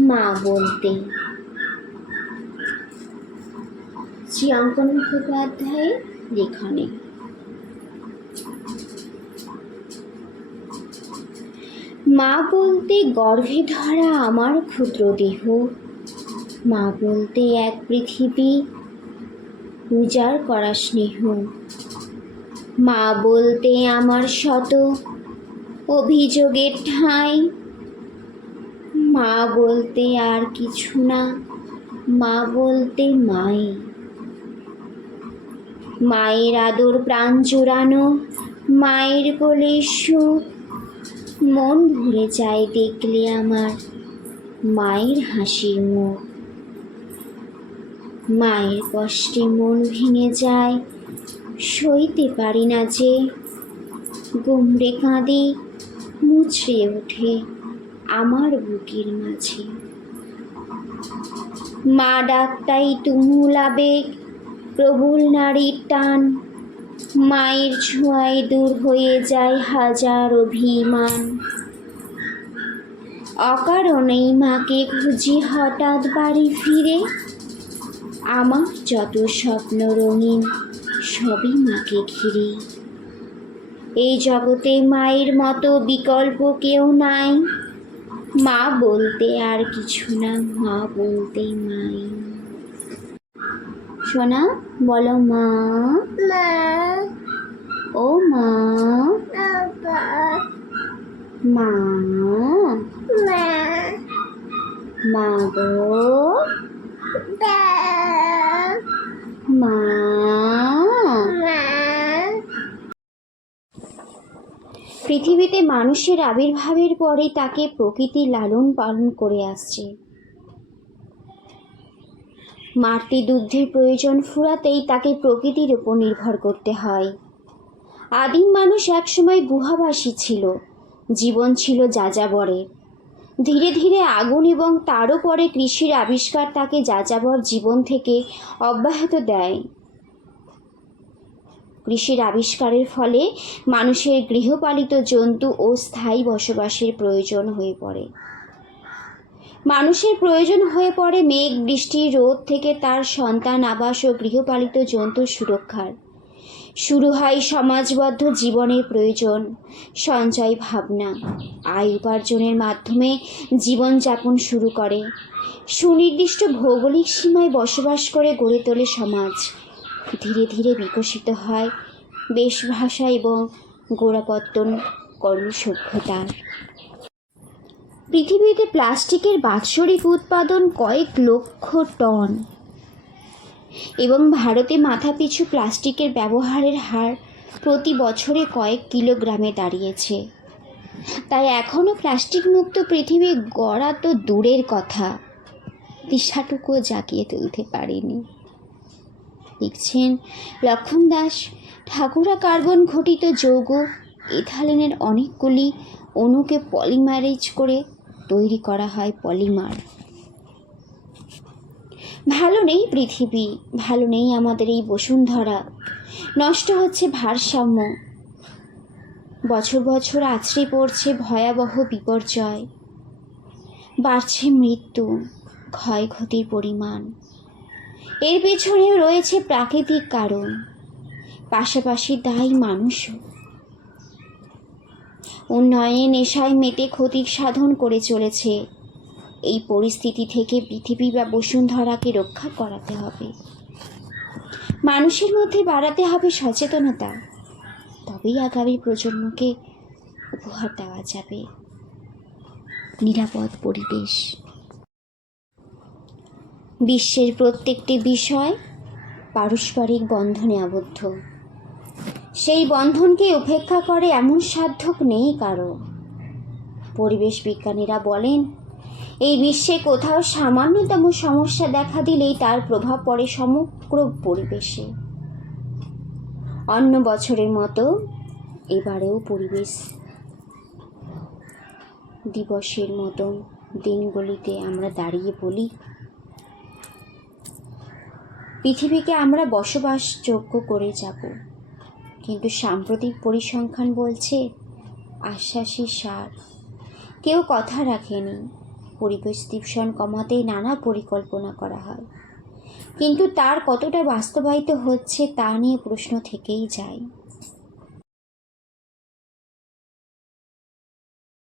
মা বলতে। শ্রীঅঙ্কন মুখোপাধ্যায়ের লেখনে। মা বলতে গর্ভে ধরা আমার ক্ষুদ্র দেহ, মা বলতে এক পৃথিবী উজাড় করা স্নেহ, মা বলতে আমার শত অভিযোগের ঠাঁই, মা বলতে আর কিছু না, মা বলতে মাই। মায়ের আদর প্রাণ জোড়ানো, মায়ের কোলে সুখ, মন ভরে যায় দেখলে আমার মায়ের হাসির মুখ। মায়ের কষ্টে মন ভেঙে যায়, সইতে পারি না যে, গুমড়ে কাঁদে মুচড়ে ওঠে আমার বুকের মাঝে। মা ডাকটাই তুমুল আবেগ, প্রবল নারীর টান, মায়ের ছোঁয়ায় দূর হয়ে যায় হাজার অভিমান। অকারণেই মাকে খুঁজি হঠাৎ বাড়ি ফিরে, আমার যত স্বপ্ন রঙিন সবই মাকে ঘিরে। এই জগতে মায়ের মতো বিকল্প কেউ নাই, মা বলতে আর কিছু না, মা বলতে মাই। সোনা বলো মা। ও মা। মা মা গো মা। পৃথিবীতে মানুষের আবির্ভাবের পরে তাকে প্রকৃতি লালন পালন করে আসছে। মাতৃ দুগ্ধের প্রয়োজন ফুরাতেই তাকে প্রকৃতির উপর নির্ভর করতে হয়। আদিম মানুষ একসময় গুহাবাসী ছিল, জীবন ছিল যাযাবরে। ধীরে ধীরে আগুন এবং তারও পরে কৃষির আবিষ্কার তাকে যাযাবর জীবন থেকে অব্যাহত দেয়। কৃষির আবিষ্কারের ফলে মানুষের গৃহপালিত জন্তু ও স্থায়ী বসবাসের প্রয়োজন হয়ে পড়ে। মানুষের প্রয়োজন হয়ে পড়ে মেঘ বৃষ্টি রোদ থেকে তার সন্তান আবাস ও গৃহপালিত জন্তুর সুরক্ষার। শুরু হয় সমাজবদ্ধ জীবনের প্রয়োজন, সঞ্চয় ভাবনা, আয় উপার্জনের মাধ্যমে জীবনযাপন শুরু করে। সুনির্দিষ্ট ভৌগোলিক সীমায় বসবাস করে গড়ে তোলে সমাজ। ধীরে ধীরে বিকশিত হয় বেশভাষা এবং গোড়াপত্তন কর্ম সভ্যতা। পৃথিবীতে প্লাস্টিকের বাৎসরিক উৎপাদন কয়েক লক্ষ টন এবং ভারতে মাথাপিছু প্লাস্টিকের ব্যবহারের হার প্রতি বছরে কয়েক কিলোগ্রামে দাঁড়িয়েছে। তাই এখনও প্লাস্টিক মুক্ত পৃথিবী গড়া তো দূরের কথা, দিশাটুকুও জাগিয়ে তুলতে পারেনি। লিখছেন লক্ষণ দাস। ঠাকুরা কার্বন ঘটিত যৌগ ইথালিনের অনেকগুলি অণুকে পলিমারেজ করে তৈরি করা হয় পলিমার। ভালো নেই পৃথিবী, ভালো নেই আমাদের এই বসুন্ধরা। নষ্ট হচ্ছে ভারসাম্য, বছর বছর আছড়ে পড়ছে ভয়াবহ বিপর্যয়, বাড়ছে মৃত্যু, ক্ষয়ক্ষতির পরিমাণ। এর পেছনেও রয়েছে প্রাকৃতিক কারণ, পাশাপাশি দায়ী মানুষও। উন্নয়নের নেশায় মেতে ক্ষতি সাধন করে চলেছে। এই পরিস্থিতি থেকে পৃথিবী বা বসুন্ধরাকে রক্ষা করাতে হবে। মানুষের মধ্যে বাড়াতে হবে সচেতনতা, তবেই আগামী প্রজন্মকে উপহার দেওয়া যাবে নিরাপদ পরিবেশ। বিশ্বের প্রত্যেকটি বিষয় পারস্পরিক বন্ধনে আবদ্ধ। সেই বন্ধনকে উপেক্ষা করে এমন সাধ্যক নেই কারো। পরিবেশ বিজ্ঞানীরা বলেন, এই বিশ্বে কোথাও সামান্যতম সমস্যা দেখা দিলেই তার প্রভাব পড়ে সমগ্র পরিবেশে। অন্য বছরের মতো এবারেও পরিবেশ দিবসের মতো দিনগুলিতে আমরা দাঁড়িয়ে বলি, পৃথিবীকে আমরা বসবাসযোগ্য করে যাব। কিন্তু সাম্প্রতিক পরিসংখ্যান বলছে আশ্বাসী সার, কেউ কথা রাখেনি। পরিবেশ দূষণ কমাতে নানা পরিকল্পনা করা হয়, কিন্তু তার কতটা বাস্তবায়িত হচ্ছে তা নিয়ে প্রশ্ন থেকেই যায়।